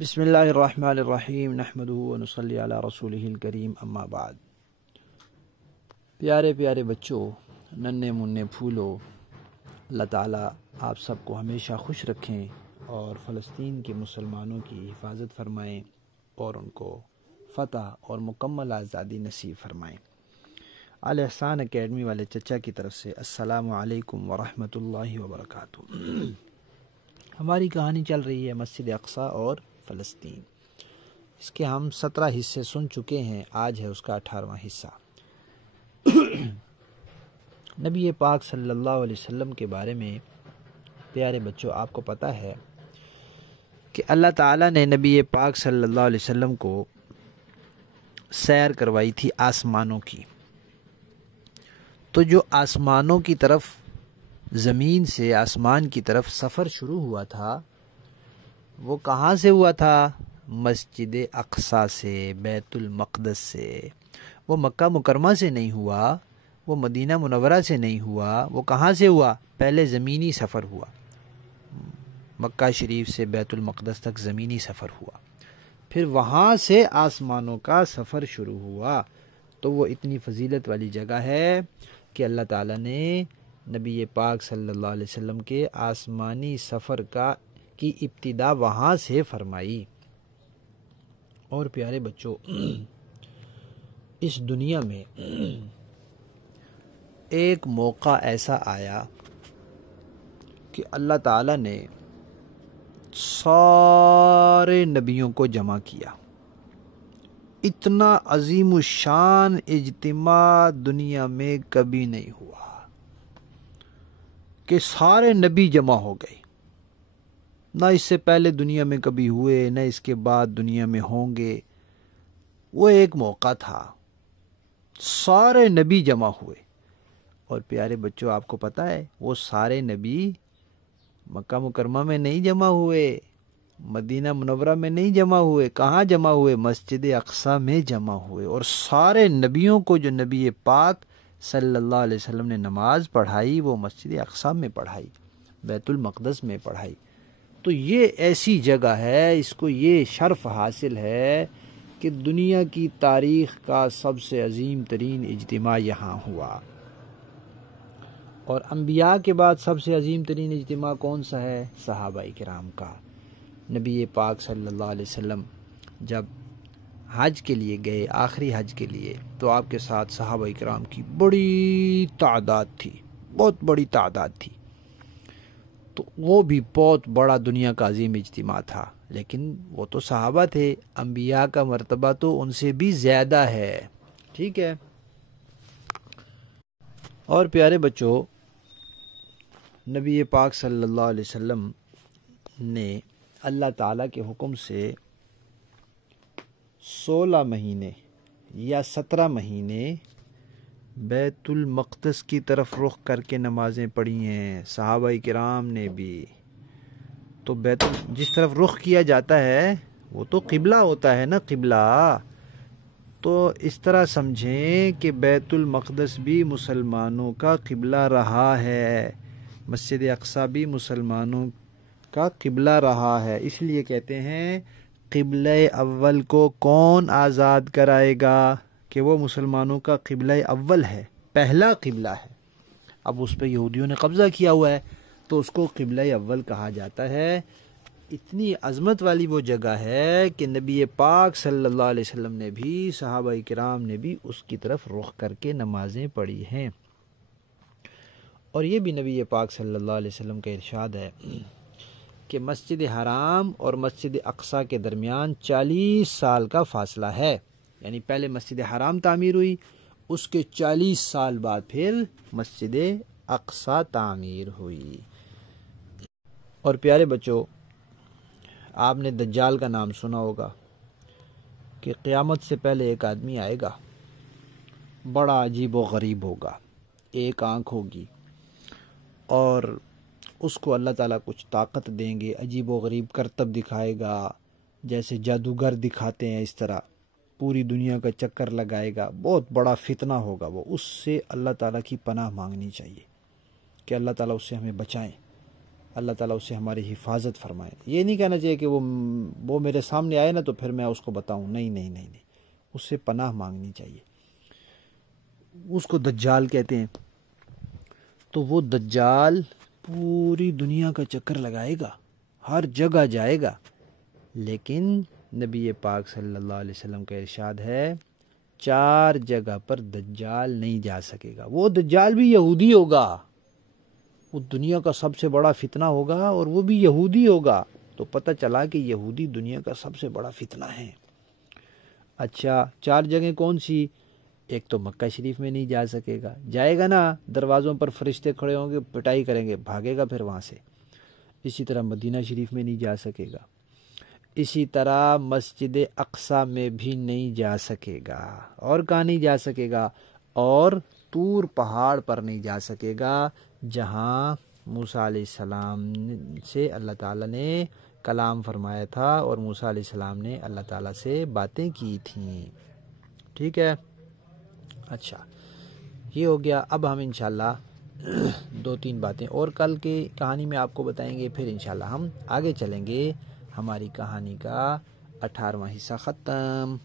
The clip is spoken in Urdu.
بسم اللہ الرحمن الرحیم نحمدہ ونصلی علی رسولہ الکریم اما بعد۔ پیارے پیارے بچوں، ننھے منھے پھولو، اللہ تعالیٰ آپ سب کو ہمیشہ خوش رکھیں اور فلسطین کے مسلمانوں کی حفاظت فرمائیں اور ان کو فتح اور مکمل آزادی نصیب فرمائیں۔ الاحسان اکیڈمی والے چچا کی طرف سے السلام علیکم ورحمۃ اللہ وبرکاتہ۔ ہماری کہانی چل رہی ہے مسجد اقصی اور فلسطین۔ اس کے ہم 17 حصے سن چکے ہیں، آج ہے اس کا 18واں حصہ۔ نبی پاک صلی اللہ علیہ وسلم کے بارے میں پیارے بچوں آپ کو پتہ ہے کہ اللہ تعالیٰ نے نبی پاک صلی اللہ علیہ وسلم کو سیر کروائی تھی آسمانوں کی۔ تو جو آسمانوں کی طرف، زمین سے آسمان کی طرف سفر شروع ہوا تھا وہ کہاں سے ہوا تھا؟ مسجد اقصی سے، بیت المقدس سے۔ وہ مکہ مکرمہ سے نہیں ہوا، وہ مدینہ منورہ سے نہیں ہوا، وہ کہاں سے ہوا؟ پہلے زمینی سفر ہوا، مکہ شریف سے بیت المقدس تک زمینی سفر ہوا، پھر وہاں سے آسمانوں کا سفر شروع ہوا۔ تو وہ اتنی فضیلت والی جگہ ہے کہ اللہ تعالیٰ نے نبی پاک صلی اللہ علیہ وسلم کے آسمانی سفر کی ابتدا وہاں سے فرمائی۔ اور پیارے بچوں، اس دنیا میں ایک موقع ایسا آیا کہ اللہ تعالیٰ نے سارے نبیوں کو جمع کیا۔ اتنا عظیم الشان اجتماع دنیا میں کبھی نہیں ہوا کہ سارے نبی جمع ہو گئے۔ نہ اس سے پہلے دنیا میں کبھی ہوئے، نہ اس کے بعد دنیا میں ہوں گے۔ وہ ایک موقع تھا، سارے نبی جمع ہوئے۔ اور پیارے بچوں آپ کو پتہ ہے وہ سارے نبی مکہ مکرمہ میں نہیں جمع ہوئے، مدینہ منورہ میں نہیں جمع ہوئے، کہاں جمع ہوئے؟ مسجد اقصی میں جمع ہوئے۔ اور سارے نبیوں کو جو نبی پاک صلی اللہ علیہ وسلم نے نماز پڑھائی وہ مسجد اقصی میں پڑھائی، بیت المقدس میں پڑھائی۔ تو یہ ایسی جگہ ہے، اس کو یہ شرف حاصل ہے کہ دنیا کی تاریخ کا سب سے عظیم ترین اجتماع یہاں ہوا۔ اور انبیاء کے بعد سب سے عظیم ترین اجتماع کون سا ہے؟ صحابہ کرام کا۔ نبی پاک صلی اللہ علیہ وسلم جب حج کے لیے گئے، آخری حج کے لیے، تو آپ کے ساتھ صحابہ کرام کی بڑی تعداد تھی، بہت بڑی تعداد تھی۔ تو وہ بھی بہت بڑا دنیا کا عظیم اجتماع تھا، لیکن وہ تو صحابہ تھے، انبیاء کا مرتبہ تو ان سے بھی زیادہ ہے، ٹھیک ہے۔ اور پیارے بچوں، نبی پاک صلی اللہ علیہ وسلم نے اللہ تعالیٰ کے حکم سے 16 مہینے یا 17 مہینے بیت المقدس کی طرف رخ کر کے نمازیں پڑھی ہیں صحابہ کرام نے بھی۔ تو جس طرف رخ کیا جاتا ہے وہ تو قبلہ ہوتا ہے نا، قبلہ۔ تو اس طرح سمجھیں کہ بیت المقدس بھی مسلمانوں کا قبلہ رہا ہے، مسجد اقصی بھی مسلمانوں کا قبلہ رہا ہے۔ اس لیے کہتے ہیں قبلہ اول کو کون آزاد کرائے گا، کہ وہ مسلمانوں کا قبلہ اول ہے، پہلا قبلہ ہے۔ اب اس پہ یہودیوں نے قبضہ کیا ہوا ہے تو اس کو قبلہ اول کہا جاتا ہے۔ اتنی عظمت والی وہ جگہ ہے کہ نبی پاک صلی اللہ علیہ وسلم نے بھی، صحابہ کرام نے بھی اس کی طرف رخ کر کے نمازیں پڑھی ہیں۔ اور یہ بھی نبی پاک صلی اللہ علیہ وسلم کا ارشاد ہے کہ مسجد حرام اور مسجد اقصی کے درمیان 40 سال کا فاصلہ ہے۔ یعنی پہلے مسجد حرام تعمیر ہوئی، اس کے 40 سال بعد پھر مسجد اقصی تعمیر ہوئی۔ اور پیارے بچوں، آپ نے دجال کا نام سنا ہوگا کہ قیامت سے پہلے ایک آدمی آئے گا، بڑا عجیب و غریب ہوگا، ایک آنکھ ہوگی، اور اس کو اللہ تعالیٰ کچھ طاقت دیں گے، عجیب و غریب کرتب دکھائے گا، جیسے جادوگر دکھاتے ہیں اس طرح، پوری دنیا کا چکر لگائے گا، بہت بڑا فتنہ ہوگا وہ۔ اس سے اللہ تعالیٰ کی پناہ مانگنی چاہیے کہ اللہ تعالیٰ اس سے ہمیں بچائیں۔ اللہ تعالیٰ اس سے ہماری حفاظت فرمائے۔ یہ نہیں کہنا چاہیے کہ وہ میرے سامنے آئے نا تو پھر میں اس کو بتاؤں، نہیں نہیں نہیں نہیں، اس سے پناہ مانگنی چاہیے۔ اس کو دجال کہتے ہیں۔ تو وہ دجال پوری دنیا کا چکر لگائے گا، ہر جگہ جائے گا، لیکن نبی پاک صلی اللہ علیہ وسلم کا ارشاد ہے 4 جگہ پر دجال نہیں جا سکے گا۔ وہ دجال بھی یہودی ہوگا، وہ دنیا کا سب سے بڑا فتنہ ہوگا اور وہ بھی یہودی ہوگا۔ تو پتہ چلا کہ یہودی دنیا کا سب سے بڑا فتنہ ہے۔ اچھا 4 جگہیں کون سی؟ ایک تو مکہ شریف میں نہیں جا سکے گا، جائے گا نا دروازوں پر فرشتے کھڑے ہوں گے، پٹائی کریں گے، بھاگے گا پھر وہاں سے۔ اسی طرح مدینہ شریف میں نہیں جا سکے گا، اسی طرح مسجد اقصی میں بھی نہیں جا سکے گا، اور کہاں نہیں جا سکے گا؟ اور طور پہاڑ پر نہیں جا سکے گا، جہاں موسیٰ علیہ السلام سے اللہ تعالیٰ نے کلام فرمایا تھا اور موسیٰ علیہ السلام نے اللہ تعالیٰ سے باتیں کی تھیں۔ ٹھیک ہے، اچھا یہ ہو گیا۔ اب ہم انشاءاللہ 2-3 باتیں اور کل کی کہانی میں آپ کو بتائیں گے، پھر انشاءاللہ ہم آگے چلیں گے۔ ہماری کہانی کا 18واں حصہ ختم۔